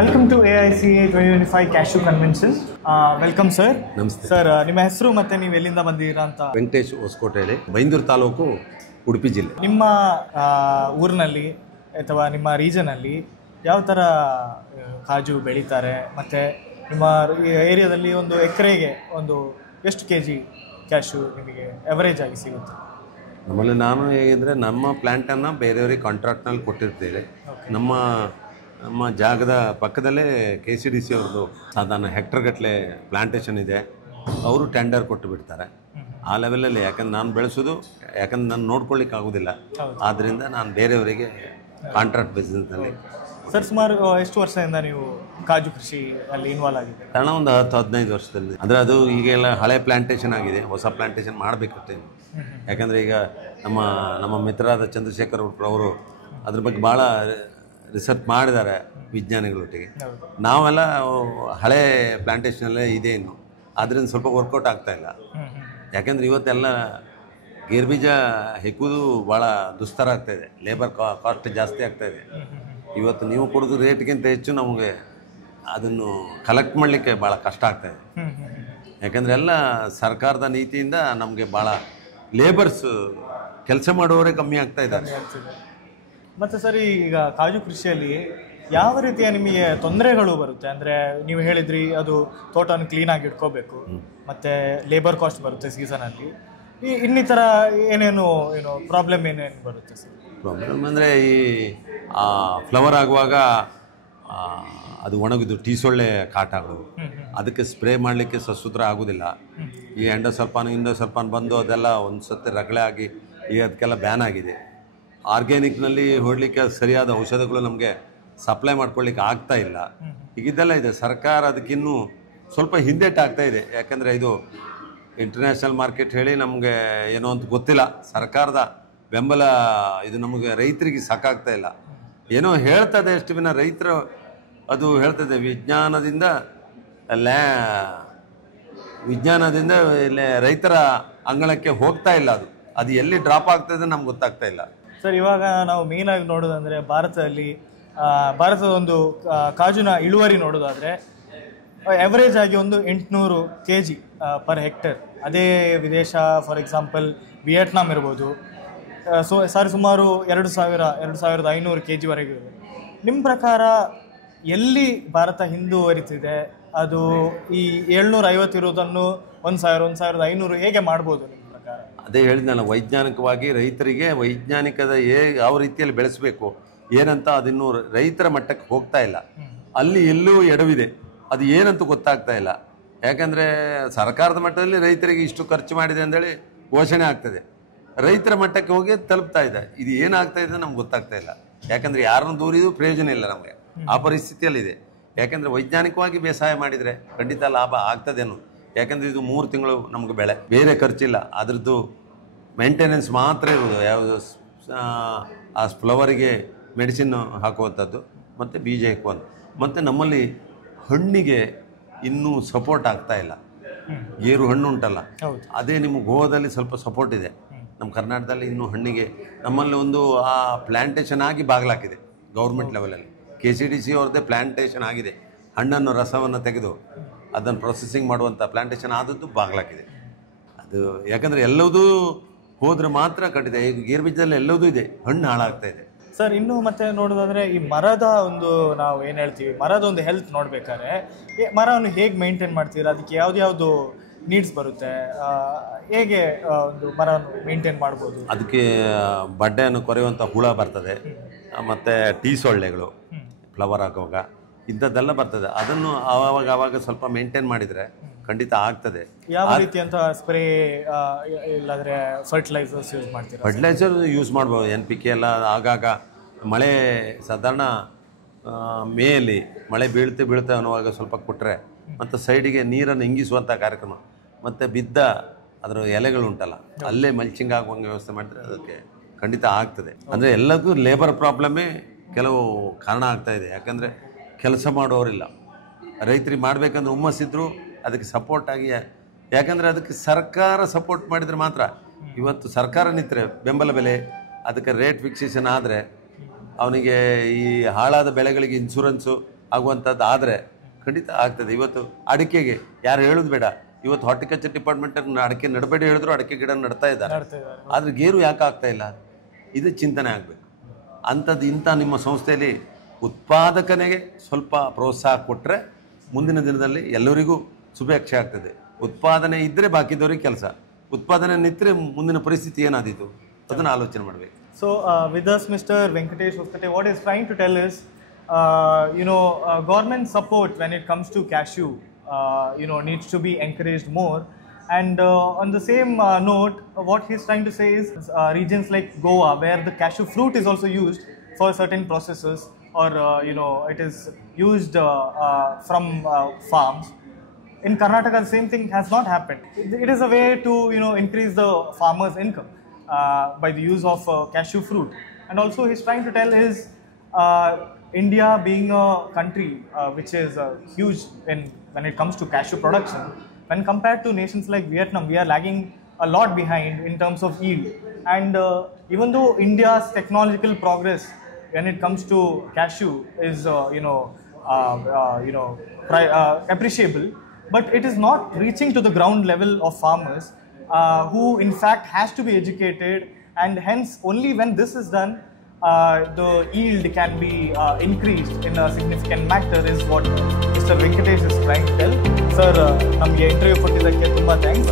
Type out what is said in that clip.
Welcome to AICA 2025 cashew convention. Welcome sir. ನಮಸ್ತೆ sir, ನಿಮ್ಮ ಹೆಸರು ಮತ್ತೆ ನೀವು ಎಲ್ಲಿಂದ ಬಂದಿದ್ದೀರಾ ಅಂತ? ವೆಂಕಟೇಶ್ ಹೊಸಕೋಟೆ ಹೇಳಿ, ಬೈಂದೂರು ತಾಲೂಕು, ಉಡುಪಿ ಜಿಲ್ಲೆ. ನಿಮ್ಮ ಊರಿನಲ್ಲಿ ಅಥವಾ ನಿಮ್ಮ ರೀಜನಲ್ಲಿ ಯಾವ ಥರ ಕಾಜು ಬೆಳೀತಾರೆ, ಮತ್ತು ನಿಮ್ಮ ಏರಿಯಾದಲ್ಲಿ ಒಂದು ಎಕರೆಗೆ ಒಂದು ಎಷ್ಟು ಕೆ ಜಿ ಕ್ಯಾಶ್ಯೂ ನಿಮಗೆ ಎವರೇಜ್ ಆಗಿ ಸಿಗುತ್ತೆ? ನಮ್ಮಲ್ಲಿ ನಾನು ಹೇಗೆಂದರೆ ನಮ್ಮ ಪ್ಲ್ಯಾಂಟನ್ನು ಬೇರೆಯವರಿಗೆ ಕಾಂಟ್ರಾಕ್ಟ್ನಲ್ಲಿ ಕೊಟ್ಟಿರ್ತೇವೆ. ನಮ್ಮ ಜಾಗದ ಪಕ್ಕದಲ್ಲೇ KCDC ಅವ್ರದ್ದು ಸಾಧಾರಣ ಹೆಕ್ಟರ್ಗಟ್ಟಲೆ ಪ್ಲ್ಯಾಂಟೇಷನ್ ಇದೆ. ಅವರು ಟೆಂಡರ್ ಕೊಟ್ಟು ಬಿಡ್ತಾರೆ ಆ ಲೆವೆಲಲ್ಲಿ. ಯಾಕಂದ್ರೆ ನಾನು ಬೆಳೆಸೋದು, ಯಾಕಂದ್ರೆ ನಾನು ನೋಡ್ಕೊಳ್ಳಿಕ್ಕೆ ಆಗೋದಿಲ್ಲ, ಆದ್ದರಿಂದ ನಾನು ಬೇರೆಯವರಿಗೆ ಕಾಂಟ್ರಾಕ್ಟ್ ಬಿಸ್ನೆಸ್ನಲ್ಲಿ. ಸರ್, ಸುಮಾರು ಎಷ್ಟು ವರ್ಷದಿಂದ ನೀವು ಕಾಜು ಕೃಷಿ ಅಲ್ಲಿ ಇನ್ವಾಲ್ವ್ ಆಗಿದೆ? ಕಾರಣ ಒಂದು 10-15 ವರ್ಷದಲ್ಲಿ. ಅಂದರೆ ಅದು ಈಗೆಲ್ಲ ಹಳೆ ಪ್ಲ್ಯಾಂಟೇಷನ್ ಆಗಿದೆ, ಹೊಸ ಪ್ಲ್ಯಾಂಟೇಷನ್ ಮಾಡಬೇಕಷ್ಟೇ. ಯಾಕಂದರೆ ಈಗ ನಮ್ಮ ಮಿತ್ರರಾದ ಚಂದ್ರಶೇಖರ್ ಅವರು ಅದ್ರ ಬಗ್ಗೆ ಭಾಳ ರಿಸರ್ಚ್ ಮಾಡಿದ್ದಾರೆ ವಿಜ್ಞಾನಿಗಳೊಟ್ಟಿಗೆ. ನಾವೆಲ್ಲ ಹಳೆ ಪ್ಲ್ಯಾಂಟೇಷನಲ್ಲೇ ಇದೆ ಇನ್ನು, ಅದರಿಂದ ಸ್ವಲ್ಪ ವರ್ಕೌಟ್ ಆಗ್ತಾಯಿಲ್ಲ. ಯಾಕೆಂದರೆ ಇವತ್ತೆಲ್ಲ ಗೇರು ಬೀಜ ಹೆಕ್ಕುವುದು ಭಾಳ ದುಸ್ತರ ಆಗ್ತಾಯಿದೆ, ಲೇಬರ್ ಕಾಸ್ಟ್ ಜಾಸ್ತಿ ಆಗ್ತಾಯಿದೆ. ಇವತ್ತು ನೀವು ಕೊಡೋದು ರೇಟ್ಗಿಂತ ಹೆಚ್ಚು ನಮಗೆ ಅದನ್ನು ಕಲೆಕ್ಟ್ ಮಾಡಲಿಕ್ಕೆ ಭಾಳ ಕಷ್ಟ ಆಗ್ತಾಯಿದೆ. ಯಾಕಂದರೆ ಎಲ್ಲ ಸರ್ಕಾರದ ನೀತಿಯಿಂದ ನಮಗೆ ಭಾಳ ಲೇಬರ್ಸ್ ಕೆಲಸ ಮಾಡುವವರೇ ಕಮ್ಮಿ ಆಗ್ತಾ ಇದ್ದಾರೆ. ಮತ್ತು ಸರಿ, ಈಗ ಕಾಜು ಕೃಷಿಯಲ್ಲಿ ಯಾವ ರೀತಿಯ ನಿಮಗೆ ತೊಂದರೆಗಳು ಬರುತ್ತೆ? ಅಂದರೆ ನೀವು ಹೇಳಿದ್ರಿ ಅದು ತೋಟವನ್ನು ಕ್ಲೀನಾಗಿ ಇಟ್ಕೋಬೇಕು, ಮತ್ತು ಲೇಬರ್ ಕಾಸ್ಟ್ ಬರುತ್ತೆ ಸೀಸನಲ್ಲಿ. ಇನ್ನಿತರ ಏನೇನು ಪ್ರಾಬ್ಲಮ್ ಏನೇನು ಬರುತ್ತೆ ಸರ್? ಪ್ರಾಬ್ಲಮ್ ಅಂದರೆ ಈ ಫ್ಲವರ್ ಆಗುವಾಗ ಅದು ಒಣಗಿದ್ದು ಸೊಳ್ಳೆ ಕಾಟಗಳು, ಅದಕ್ಕೆ ಸ್ಪ್ರೇ ಮಾಡಲಿಕ್ಕೆ ಸಸೂತ್ರ ಆಗೋದಿಲ್ಲ. ಈ ಎಂಡೋಸಲ್ಫಾನ್ ಬಂದು ಅದೆಲ್ಲ ಒಂದು ಸತಿ ರಗಳೆ ಆಗಿ ಈಗ ಅದಕ್ಕೆಲ್ಲ ಬ್ಯಾನ್ ಆಗಿದೆ. ಆರ್ಗ್ಯಾನಿಕ್ನಲ್ಲಿ ಹೊಡಲಿಕ್ಕೆ ಸರಿಯಾದ ಔಷಧಗಳು ನಮಗೆ ಸಪ್ಲೈ ಮಾಡ್ಕೊಳ್ಳಿಕ್ಕೆ ಆಗ್ತಾ ಇಲ್ಲ. ಈಗಿದ್ದೆಲ್ಲ ಇದೆ. ಸರ್ಕಾರ ಅದಕ್ಕಿನ್ನೂ ಸ್ವಲ್ಪ ಹಿಂದೇಟು ಆಗ್ತಾ ಇದೆ. ಯಾಕಂದರೆ ಇದು ಇಂಟರ್ನ್ಯಾಷನಲ್ ಮಾರ್ಕೆಟ್ ಹೇಳಿ ನಮಗೆ ಏನೋ ಅಂತ ಗೊತ್ತಿಲ್ಲ. ಸರ್ಕಾರದ ಬೆಂಬಲ ಇದು ನಮಗೆ ರೈತರಿಗೆ ಸಾಕಾಗ್ತಾ ಇಲ್ಲ. ಏನೋ ಹೇಳ್ತದೆ ಎಷ್ಟು ದಿನ ರೈತರು ಅದು ಹೇಳ್ತದೆ, ವಿಜ್ಞಾನದಿಂದ ರೈತರ ಅಂಗಳಕ್ಕೆ ಹೋಗ್ತಾ ಇಲ್ಲ. ಅದು ಎಲ್ಲಿ ಡ್ರಾಪ್ ಆಗ್ತದೆ ನಮ್ಗೆ ಗೊತ್ತಾಗ್ತಾ ಇಲ್ಲ. ಸರ್, ಇವಾಗ ನಾವು ಮೇಯ್ನಾಗಿ ನೋಡೋದಂದರೆ ಭಾರತದ ಒಂದು ಕಾಜುನ ಇಳುವರಿ ನೋಡೋದಾದರೆ ಎವರೇಜ್ ಆಗಿ ಒಂದು 800 kg ಪರ್ ಹೆಕ್ಟರ್. ಅದೇ ವಿದೇಶ, ಫಾರ್ ಎಕ್ಸಾಂಪಲ್ ವಿಯೆಟ್ನಾಂ ಇರ್ಬೋದು, ಸುಮಾರು 2500 kg ವರೆಗೂ ಇದೆ. ನಿಮ್ಮ ಪ್ರಕಾರ ಎಲ್ಲಿ ಭಾರತ ಹಿಂದುವರಿತಿದೆ? ಅದು ಈ 750 ಇರೋದನ್ನು 1500 ಹೇಗೆ ಮಾಡ್ಬೋದು ನಿಮ್ಮ ಪ್ರಕಾರ? ಅದೇ ಹೇಳಿದ್ನಲ್ಲ, ವೈಜ್ಞಾನಿಕವಾಗಿ ರೈತರಿಗೆ ವೈಜ್ಞಾನಿಕದ ಯಾವ ರೀತಿಯಲ್ಲಿ ಬೆಳೆಸಬೇಕು ಏನಂತ ಅದಿನ್ನೂ ರೈತರ ಮಟ್ಟಕ್ಕೆ ಹೋಗ್ತಾ ಇಲ್ಲ. ಅಲ್ಲಿ ಎಲ್ಲೂ ಎಡವಿದೆ, ಅದು ಏನಂತ ಗೊತ್ತಾಗ್ತಾ ಇಲ್ಲ. ಯಾಕಂದರೆ ಸರ್ಕಾರದ ಮಟ್ಟದಲ್ಲಿ ರೈತರಿಗೆ ಇಷ್ಟು ಖರ್ಚು ಮಾಡಿದೆ ಅಂತೇಳಿ ಘೋಷಣೆ ಆಗ್ತದೆ, ರೈತರ ಮಟ್ಟಕ್ಕೆ ಹೋಗಿ ತಲುಪ್ತಾ ಇದೆ. ಇದು ಏನಾಗ್ತಾ ಇದೆ ನಮ್ಗೆ ಗೊತ್ತಾಗ್ತಾ ಇಲ್ಲ. ಯಾಕಂದರೆ ಯಾರನ್ನು ದೂರಿದು ಪ್ರಯೋಜನ ಇಲ್ಲ ನಮಗೆ, ಆ ಪರಿಸ್ಥಿತಿಯಲ್ಲಿದೆ. ಯಾಕಂದರೆ ವೈಜ್ಞಾನಿಕವಾಗಿ ಬೇಸಾಯ ಮಾಡಿದರೆ ಖಂಡಿತ ಲಾಭ ಆಗ್ತದೇನು. ಯಾಕಂದರೆ ಇದು 3 ತಿಂಗಳು ನಮ್ಗೆ ಬೆಳೆ, ಬೇರೆ ಖರ್ಚಿಲ್ಲ. ಅದರದ್ದು ಮೇಂಟೆನೆನ್ಸ್ ಮಾತ್ರ ಇರೋದು. ಯಾವುದು ಆ ಫ್ಲವರಿಗೆ ಮೆಡಿಸಿನ್ ಹಾಕುವಂಥದ್ದು ಮತ್ತು ಬೀಜ ಹಾಕುವಂಥ. ಮತ್ತು ನಮ್ಮಲ್ಲಿ ಹಣ್ಣಿಗೆ ಇನ್ನೂ ಸಪೋರ್ಟ್ ಆಗ್ತಾ ಇಲ್ಲ. ಗೇರು ಹಣ್ಣು ಉಂಟಲ್ಲ, ಅದೇ ನಿಮ್ಮ ಗೋವಾದಲ್ಲಿ ಸ್ವಲ್ಪ ಸಪೋರ್ಟ್ ಇದೆ. ನಮ್ಮ ಕರ್ನಾಟಕದಲ್ಲಿ ಇನ್ನೂ ಹಣ್ಣಿಗೆ ನಮ್ಮಲ್ಲಿ ಒಂದು ಆ ಪ್ಲ್ಯಾಂಟೇಷನ್ ಆಗಿ ಬಾಗಿಲಾಕಿದೆ ಗೌರ್ಮೆಂಟ್ ಲೆವೆಲಲ್ಲಿ. KCDC ಅವ್ರದ್ದೇ ಪ್ಲ್ಯಾಂಟೇಷನ್ ಆಗಿದೆ. ಹಣ್ಣನ್ನು ರಸವನ್ನು ತೆಗೆದು ಅದನ್ನು ಪ್ರೊಸೆಸಿಂಗ್ ಮಾಡುವಂಥ ಪ್ಲ್ಯಾಂಟೇಷನ್ ಆದದ್ದು ಬಾಗಿಲಾಕಿದೆ. ಅದು ಯಾಕಂದರೆ ಎಲ್ಲದೂ ಹೋದರೆ ಮಾತ್ರ ಖಂಡಿತ. ಈಗ ಗೇರು ಬೀಜದಲ್ಲಿ ಎಲ್ಲದೂ ಇದೆ, ಹಣ್ಣು ಹಾಳಾಗ್ತಾ ಇದೆ. ಸರ್, ಇನ್ನು ಮತ್ತೆ ನೋಡೋದಾದರೆ ಈ ಮರದ ಒಂದು, ನಾವು ಏನು ಹೇಳ್ತೀವಿ, ಮರದ ಒಂದು ಹೆಲ್ತ್ ನೋಡ್ಬೇಕಾದ್ರೆ ಮರವನ್ನು ಹೇಗೆ ಮೇಂಟೈನ್ ಮಾಡ್ತೀರಾ? ಅದಕ್ಕೆ ಯಾವ್ದು ನೀಡ್ಸ್ ಬರುತ್ತೆ? ಹೇಗೆ ಒಂದು ಮರವನ್ನು ಮೇಂಟೈನ್ ಮಾಡ್ಬೋದು? ಅದಕ್ಕೆ ಬಡ್ಡೆಯನ್ನು ಕೊರೆಯುವಂಥ ಹುಳ ಬರ್ತದೆ, ಮತ್ತು ಸೊಳ್ಳೆಗಳು ಫ್ಲವರ್ ಆಗುವಾಗ ಇಂಥದ್ದೆಲ್ಲ ಬರ್ತದೆ. ಅದನ್ನು ಆವಾಗ ಸ್ವಲ್ಪ ಮೇಂಟೈನ್ ಮಾಡಿದರೆ ಖಂಡಿತ ಆಗ್ತದೆ. ಯಾವ ರೀತಿ ಅಂತ ಸ್ಪ್ರೇ ಇಲ್ಲಾಂದರೆ ಫರ್ಟಿಲೈಸರ್ಸ್ ಯೂಸ್ ಮಾಡ್ತೀರಾ? ಫರ್ಟಿಲೈಸರ್ ಯೂಸ್ ಮಾಡ್ಬೋದು. NPK ಎಲ್ಲ ಆಗಾಗ ಮಳೆ ಸಾಧಾರಣ ಮೇಯಲ್ಲಿ ಮಳೆ ಬೀಳ್ತೆ ಅನ್ನುವಾಗ ಸ್ವಲ್ಪ ಕೊಟ್ಟರೆ, ಮತ್ತು ಸೈಡಿಗೆ ನೀರನ್ನು ಇಂಗಿಸುವಂಥ ಕಾರ್ಯಕ್ರಮ, ಮತ್ತು ಬಿದ್ದ ಅದರ ಎಲೆಗಳುಂಟಲ್ಲ ಅಲ್ಲೇ ಮಲ್ಚಿಂಗ್ ಆಗುವಂಗೆ ವ್ಯವಸ್ಥೆ ಮಾಡಿದರೆ ಅದಕ್ಕೆ ಖಂಡಿತ ಆಗ್ತದೆ. ಅಂದರೆ ಎಲ್ಲದೂ ಲೇಬರ್ ಪ್ರಾಬ್ಲಮ್ಮೇ ಕೆಲವು ಕಾರಣ ಆಗ್ತಾ ಇದೆ. ಯಾಕಂದರೆ ಕೆಲಸ ಮಾಡೋರಿಲ್ಲ. ರೈತರಿಗೆ ಮಾಡಬೇಕಂದ್ರೆ ಹುಮ್ಮಸ್ಸಿದ್ರು ಅದಕ್ಕೆ ಸಪೋರ್ಟಾಗಿ, ಯಾಕಂದರೆ ಅದಕ್ಕೆ ಸರ್ಕಾರ ಸಪೋರ್ಟ್ ಮಾಡಿದರೆ ಮಾತ್ರ. ಇವತ್ತು ಸರ್ಕಾರ ನಿಂತರೆ ಬೆಂಬಲ ಬೆಲೆ, ಅದಕ್ಕೆ ರೇಟ್ ಫಿಕ್ಸೇಷನ್ ಆದರೆ ಅವನಿಗೆ ಈ ಹಾಳಾದ ಬೆಳೆಗಳಿಗೆ ಇನ್ಶೂರೆನ್ಸು ಆಗುವಂಥದ್ದು ಆದರೆ ಖಂಡಿತ ಆಗ್ತದೆ. ಇವತ್ತು ಅಡಿಕೆಗೆ ಯಾರು ಹೇಳೋದು ಬೇಡ, ಇವತ್ತು ಹಾರ್ಟಿಕಲ್ಚರ್ ಡಿಪಾರ್ಟ್ಮೆಂಟ್ ಅಡಿಕೆ ನಡಬೇಡಿ ಹೇಳಿದ್ರು ಅಡಿಕೆ ಗಿಡ ನಡ್ತಾ ಇದ್ದಾರೆ. ಆದರೆ ಗೇರು ಯಾಕೆ ಆಗ್ತಾ ಇಲ್ಲ, ಇದು ಚಿಂತನೆ ಆಗಬೇಕು. ಅಂಥದ್ದು ಇಂಥ ನಿಮ್ಮ ಸಂಸ್ಥೆಯಲ್ಲಿ ಉತ್ಪಾದಕನಿಗೆ ಸ್ವಲ್ಪ ಪ್ರೋತ್ಸಾಹ ಕೊಟ್ಟರೆ ಮುಂದಿನ ದಿನದಲ್ಲಿ ಎಲ್ಲರಿಗೂ ಶುಭಾಕ್ಷೆ ಆಗ್ತದೆ. ಉತ್ಪಾದನೆ ಇದ್ದರೆ ಬಾಕಿದವ್ರಿಗೆ ಕೆಲಸ, ಉತ್ಪಾದನೆ ನಿಂತರೆ ಮುಂದಿನ ಪರಿಸ್ಥಿತಿ ಏನಾದೀತು ಅದನ್ನು ಆಲೋಚನೆ ಮಾಡಬೇಕು. So with us, Mr. Venkatesh Hoskate, what he's trying to tell is, government support when it comes to cashew, needs to be encouraged more. And on the same note, what he's trying to say is regions like Goa, where the cashew fruit is also used for certain processes, or it is used from farms. In Karnataka, the same thing has not happened. It is a way to increase the farmers' income by the use of cashew fruit. And also, he's trying to tell is India being a country which is huge when it comes to cashew production. When compared to nations like Vietnam, we are lagging a lot behind in terms of yield. And even though India's technological progress when it comes to cashew is, appreciable, but it is not reaching to the ground level of farmers who in fact has to be educated, and hence only when this is done, the yield can be increased in a significant matter is what Mr. Venkatesh is trying to tell. Sir, ನಮಗೆ interview ಕೊಟ್ಟಿದ್ದಕ್ಕೆ ತುಂಬ thanks.